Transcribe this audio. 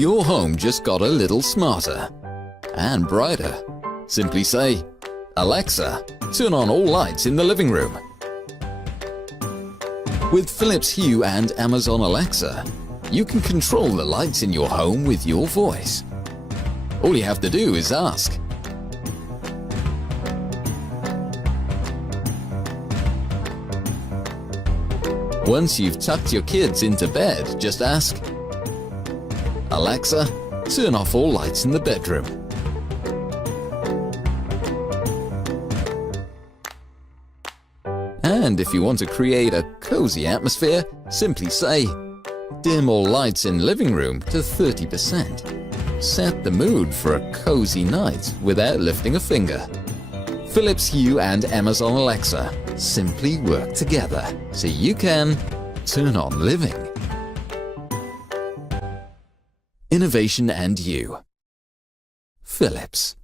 Your home just got a little smarter and brighter. Simply say, "Alexa, turn on all lights in the living room." With Philips Hue and Amazon Alexa, you can control the lights in your home with your voice. All you have to do is ask. Once you've tucked your kids into bed, just ask, "Alexa, turn off all lights in the bedroom." And if you want to create a cozy atmosphere, simply say, "Dim all lights in living room to 30%. Set the mood for a cozy night without lifting a finger. Philips Hue and Amazon Alexa simply work together so you can turn on living. Innovation and you. Philips.